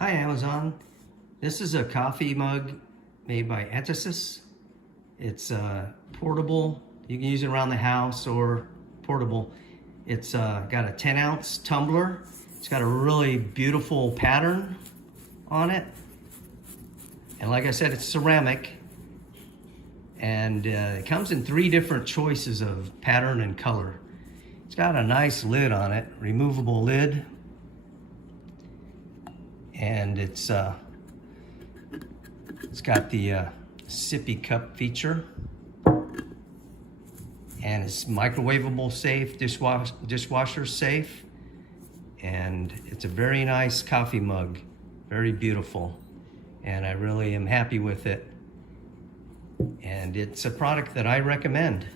Hi Amazon. This is a coffee mug made by ANTIS'S. It's portable. You can use it around the house or portable. It's got a 10-ounce tumbler. It's got a really beautiful pattern on it. And like I said, it's ceramic. And it comes in 3 different choices of pattern and color. It's got a nice lid on it, removable lid. And it's got the sippy cup feature, and it's microwavable safe, dishwasher safe, and it's a very nice coffee mug, very beautiful, and I really am happy with it, and it's a product that I recommend.